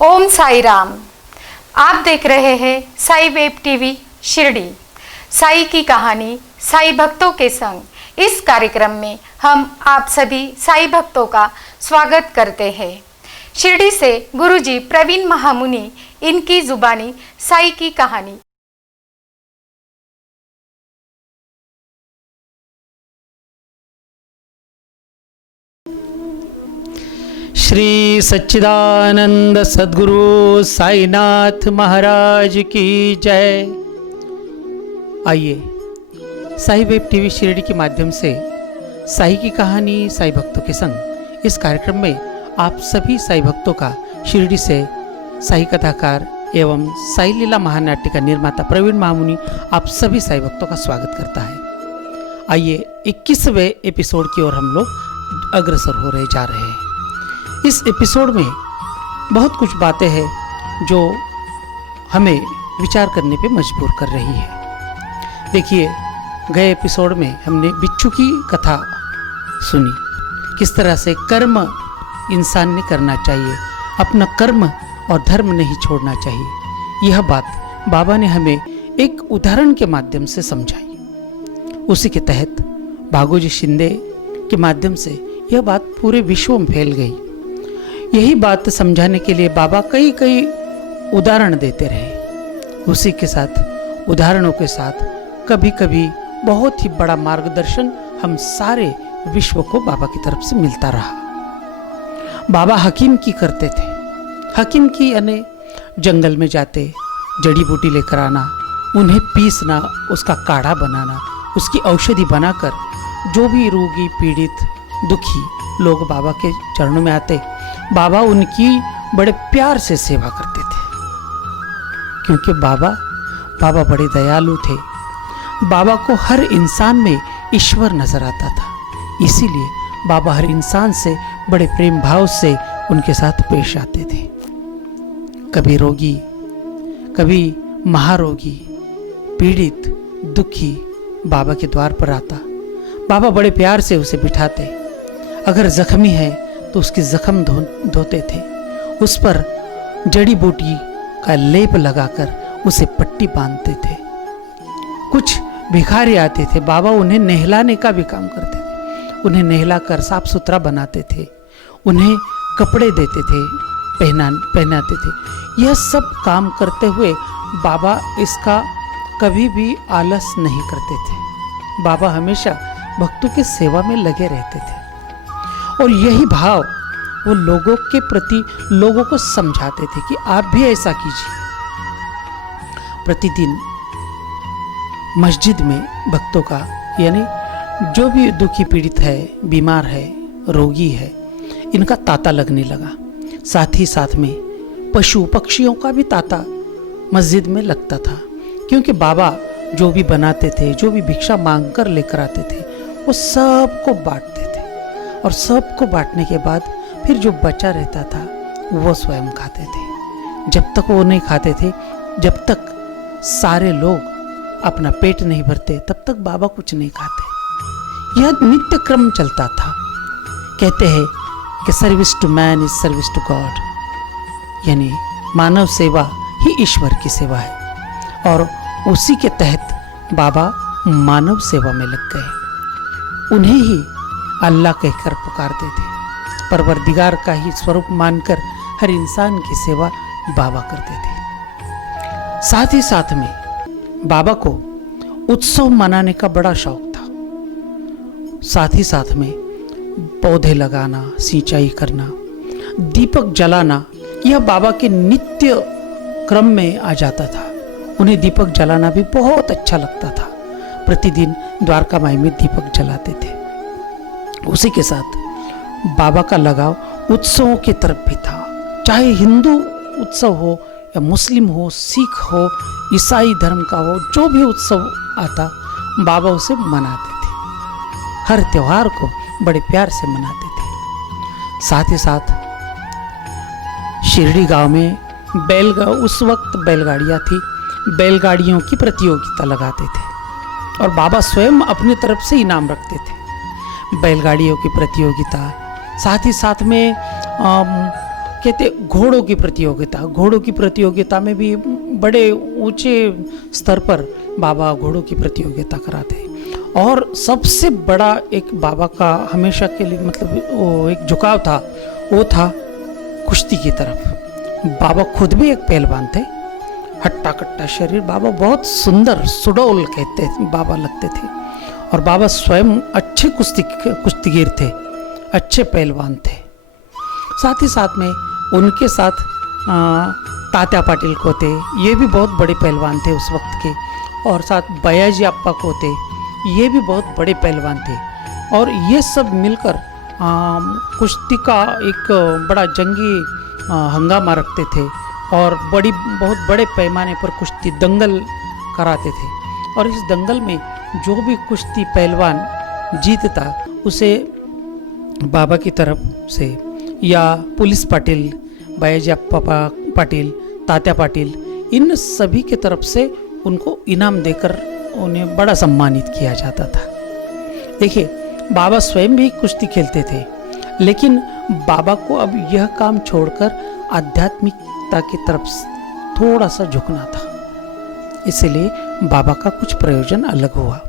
ओम साई राम। आप देख रहे हैं साई वेब टीवी शिरडी। साई की कहानी साई भक्तों के संग इस कार्यक्रम में हम आप सभी साई भक्तों का स्वागत करते हैं। शिरडी से गुरुजी प्रवीण महामुनि इनकी जुबानी साई की कहानी। श्री सच्चिदानंद सद्गुरु साईनाथ महाराज की जय। आइए साई वेब टीवी शिरडी के माध्यम से साई की कहानी साई भक्तों के संग इस कार्यक्रम में आप सभी साई भक्तों का शिरडी से साई कथाकार एवं साई लीला महानाट्य का निर्माता प्रवीण महामुनि आप सभी साई भक्तों का स्वागत करता है। आइए 21वें एपिसोड की ओर हम लोग अग्रसर हो रहे जा रहे हैं। इस एपिसोड में बहुत कुछ बातें हैं जो हमें विचार करने पे मजबूर कर रही है। देखिए, गए एपिसोड में हमने बिच्छू की कथा सुनी, किस तरह से कर्म इंसान ने करना चाहिए, अपना कर्म और धर्म नहीं छोड़ना चाहिए। यह बात बाबा ने हमें एक उदाहरण के माध्यम से समझाई। उसी के तहत भागोजी शिंदे के माध्यम से यह बात पूरे विश्व में फैल गई। यही बात समझाने के लिए बाबा कई उदाहरण देते रहे। उसी के साथ उदाहरणों के साथ कभी कभी बहुत ही बड़ा मार्गदर्शन हम सारे विश्व को बाबा की तरफ से मिलता रहा। बाबा हकीम की करते थे। हकीम की यानी जंगल में जाते, जड़ी बूटी लेकर आना, उन्हें पीसना, उसका काढ़ा बनाना, उसकी औषधि बनाकर जो भी रोगी पीड़ित दुखी लोग बाबा के चरणों में आते, बाबा उनकी बड़े प्यार से सेवा करते थे। क्योंकि बाबा बड़े दयालु थे। बाबा को हर इंसान में ईश्वर नजर आता था। इसीलिए बाबा हर इंसान से बड़े प्रेम भाव से उनके साथ पेश आते थे। कभी रोगी, कभी महारोगी, पीड़ित दुखी बाबा के द्वार पर आता, बाबा बड़े प्यार से उसे बिठाते। अगर जख्मी है तो उसकी जख्म धोते थे, उस पर जड़ी बूटी का लेप लगाकर उसे पट्टी बांधते थे। कुछ भिखारी आते थे, बाबा उन्हें नहलाने का भी काम करते थे। उन्हें नहलाकर साफ सुथरा बनाते थे, उन्हें कपड़े देते थे, पहनाते थे। यह सब काम करते हुए बाबा इसका कभी भी आलस नहीं करते थे। बाबा हमेशा भक्तों की सेवा में लगे रहते थे और यही भाव वो लोगों के प्रति लोगों को समझाते थे कि आप भी ऐसा कीजिए। प्रतिदिन मस्जिद में भक्तों का यानी जो भी दुखी पीड़ित है, बीमार है, रोगी है, इनका तांता लगने लगा। साथ ही साथ में पशु पक्षियों का भी तांता मस्जिद में लगता था। क्योंकि बाबा जो भी बनाते थे, जो भी भिक्षा मांग कर लेकर आते थे, वो सबको बांटते थे और सबको बांटने के बाद फिर जो बचा रहता था वो स्वयं खाते थे। जब तक वो नहीं खाते थे, जब तक सारे लोग अपना पेट नहीं भरते, तब तक बाबा कुछ नहीं खाते। यह नित्य क्रम चलता था। कहते हैं कि service to man is service to God, यानी मानव सेवा ही ईश्वर की सेवा है। और उसी के तहत बाबा मानव सेवा में लग गए। उन्हें ही अल्लाह कहकर पुकारते थे। परवरदिगार का ही स्वरूप मानकर हर इंसान की सेवा बाबा करते थे। साथ ही साथ में बाबा को उत्सव मनाने का बड़ा शौक था। साथ ही साथ में पौधे लगाना, सिंचाई करना, दीपक जलाना, यह बाबा के नित्य क्रम में आ जाता था। उन्हें दीपक जलाना भी बहुत अच्छा लगता था। प्रतिदिन द्वारका माई में दीपक जलाते थे। उसी के साथ बाबा का लगाव उत्सवों की तरफ भी था। चाहे हिंदू उत्सव हो या मुस्लिम हो, सिख हो, ईसाई धर्म का हो, जो भी उत्सव आता बाबा उसे मनाते थे। हर त्योहार को बड़े प्यार से मनाते थे। साथ ही साथ शिरडी गांव में उस वक्त बैलगाड़ियाँ थी, बैलगाड़ियों की प्रतियोगिता लगाते थे और बाबा स्वयं अपनी तरफ से इनाम रखते थे। बैलगाड़ियों की प्रतियोगिता, साथ ही साथ में कहते घोड़ों की प्रतियोगिता, घोड़ों की प्रतियोगिता में भी बड़े ऊंचे स्तर पर बाबा घोड़ों की प्रतियोगिता कराते। और सबसे बड़ा एक बाबा का हमेशा के लिए मतलब वो एक झुकाव था, वो था कुश्ती की तरफ। बाबा खुद भी एक पहलवान थे, हट्टा कट्टा शरीर, बाबा बहुत सुंदर सुडौल कहते बाबा लगते थे। और बाबा स्वयं अच्छे कुश्तीगीर थे, अच्छे पहलवान थे। साथ ही साथ में उनके साथ तात्या पाटिल को थे, ये भी बहुत बड़े पहलवान थे उस वक्त के। और साथ बयाजी अप्पा को थे, ये भी बहुत बड़े पहलवान थे। और ये सब मिलकर कुश्ती का एक बड़ा जंगी हंगामा रखते थे और बहुत बड़े पैमाने पर कुश्ती दंगल कराते थे। और इस दंगल में जो भी कुश्ती पहलवान जीतता उसे बाबा की तरफ से या पुलिस पाटिल, बयाजी अप्पा पाटिल, तात्या पाटिल, इन सभी के तरफ से उनको इनाम देकर उन्हें बड़ा सम्मानित किया जाता था। देखिए, बाबा स्वयं भी कुश्ती खेलते थे, लेकिन बाबा को अब यह काम छोड़कर आध्यात्मिकता की तरफ थोड़ा सा झुकना था। इसलिए बाबा का कुछ प्रयोजन अलग हुआ।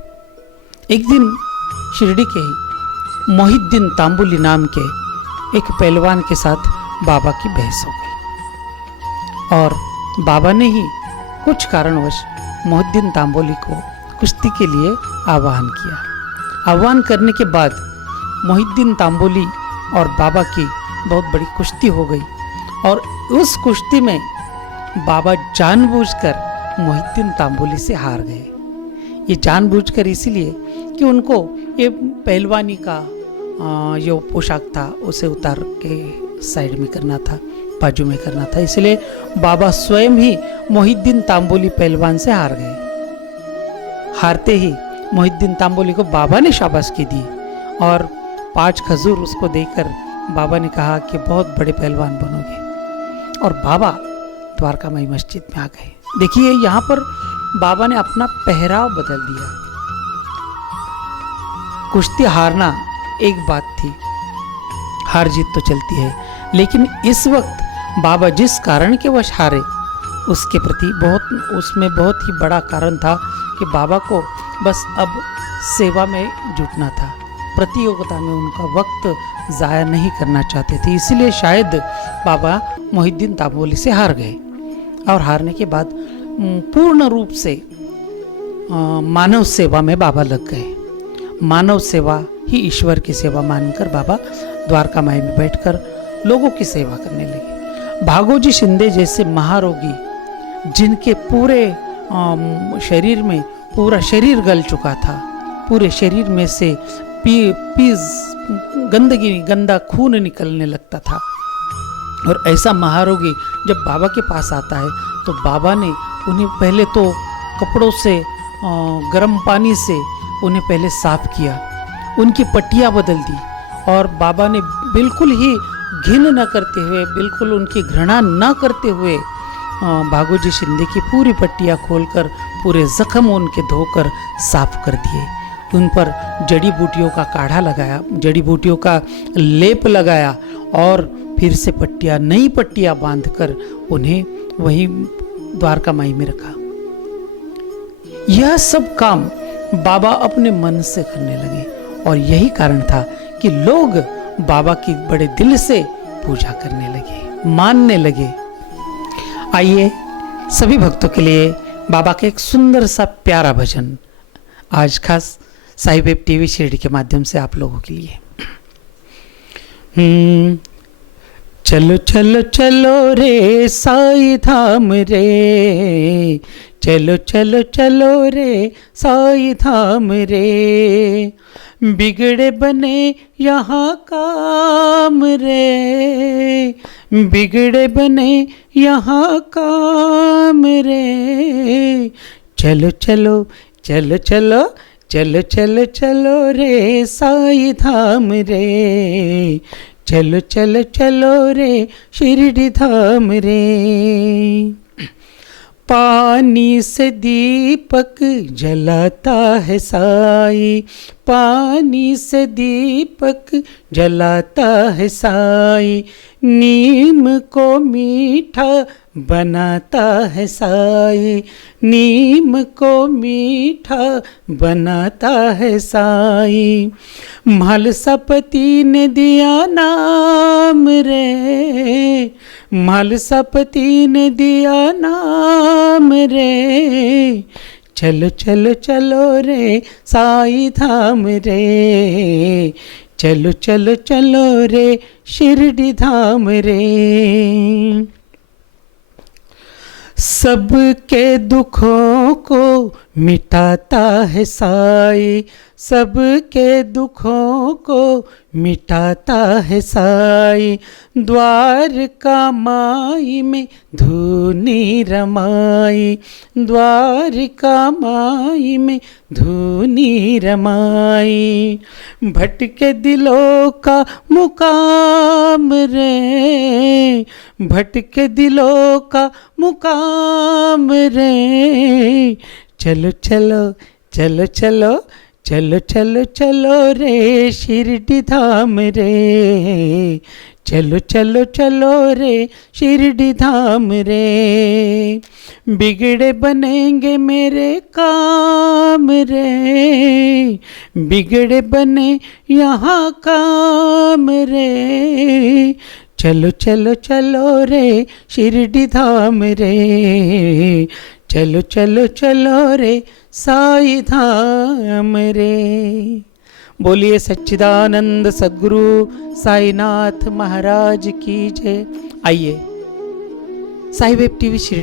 एक दिन शिरडी के ही मोहिद्दीन तांबुली नाम के एक पहलवान के साथ बाबा की बहस हो गई और बाबा ने ही कुछ कारणवश मोहिद्दीन तांबुली को कुश्ती के लिए आह्वान किया। आह्वान करने के बाद मोहिद्दीन तांबुली और बाबा की बहुत बड़ी कुश्ती हो गई और उस कुश्ती में बाबा जानबूझकर मोहिद्दीन तांबुली से हार गए। ये जानबूझकर इसीलिए कि उनको ये पहलवानी का जो पोशाक था उसे उतार के साइड में करना था, बाजू में करना था। इसलिए बाबा स्वयं ही मोहिद्दीन तांबुली पहलवान से हार गए। हारते ही मोहिद्दीन तांबुली को बाबा ने शाबाशी दी और 5 खजूर उसको देकर बाबा ने कहा कि बहुत बड़े पहलवान बनोगे। और बाबा द्वारका माई मस्जिद में आ गए। देखिए, यहाँ पर बाबा ने अपना पहराव बदल दिया। कुश्ती हारना एक बात थी, हार जीत तो चलती है, लेकिन इस वक्त बाबा जिस कारण के वश हारे उसके प्रति उसमें बहुत ही बड़ा कारण था कि बाबा को बस अब सेवा में जुटना था। प्रतियोगिता में उनका वक्त ज़ाया नहीं करना चाहते थे। इसीलिए शायद बाबा मोहिद्दीन तांबुली से हार गए और हारने के बाद पूर्ण रूप से मानव सेवा में बाबा लग गए। मानव सेवा ही ईश्वर की सेवा मानकर बाबा द्वारका माई में बैठकर लोगों की सेवा करने लगे। भागोजी शिंदे जैसे महारोगी जिनके पूरे शरीर में पूरा शरीर गल चुका था, पूरे शरीर में से गंदा खून निकलने लगता था, और ऐसा महारोगी जब बाबा के पास आता है तो बाबा ने उन्हें पहले तो कपड़ों से गर्म पानी से उन्हें पहले साफ किया, उनकी पट्टियाँ बदल दी और बाबा ने बिल्कुल ही घिन न करते हुए, बिल्कुल उनकी घृणा न करते हुए भागोजी शिंदे की पूरी पट्टियाँ खोलकर पूरे जख्म उनके धोकर साफ कर दिए। उन पर जड़ी बूटियों का काढ़ा लगाया, जड़ी बूटियों का लेप लगाया और फिर से नई पट्टियाँ बांधकर उन्हें वहीं द्वारका माई में रखा। यह सब काम बाबा अपने मन से करने लगे और यही कारण था कि लोग बाबा की बड़े दिल से पूजा करने लगे, मानने लगे। आइए सभी भक्तों के लिए बाबा का एक सुंदर सा प्यारा भजन आज खास साई वेब टीवी शिरडी के माध्यम से आप लोगों के लिए। चलो चलो चलो रे साई धाम रे, चलो चलो चलो रे साई धाम रे, बिगड़े बने यहाँ काम रे, बिगड़े बने यहाँ काम रे, चलो चलो चलो चलो चलो चलो चलो रे साई धाम रे, चलो चलो चलो रे शिरडी धाम रे। पानी से दीपक जलाता है साई, पानी से दीपक जलाता है साई, नीम को मीठा बनाता है साई, नीम को मीठा बनाता है साई। म्हालसापति ने दिया नाम रे, म्हालसापति ने दिया नाम रे, चलो चलो चलो रे साई धाम रे, चलो चलो चलो रे शिरडी धाम रे। सबके दुखों को मिटाता है साई, सबके दुखों को मिटाता है साई, द्वारका माई में धूनी रमाई, द्वारका माई में धूनी रमाई। भटके दिलों का मुकाम रे, भटके दिलों का मुकाम रे, चलो चलो चलो चलो चलो चलो चलो रे शिरडी धाम रे, चलो चलो चलो रे शिरडी धाम रे। बिगड़े बनेंगे मेरे काम रे, बिगड़े बने यहाँ काम रे, चलो चलो चलो रे शिरडी धाम रे, चलो चलो चलो रे साई धाम रे। बोलिए सच्चिदानंद सद्गुरु साईनाथ महाराज की जय। आइए साई वेब टीवी शिरडी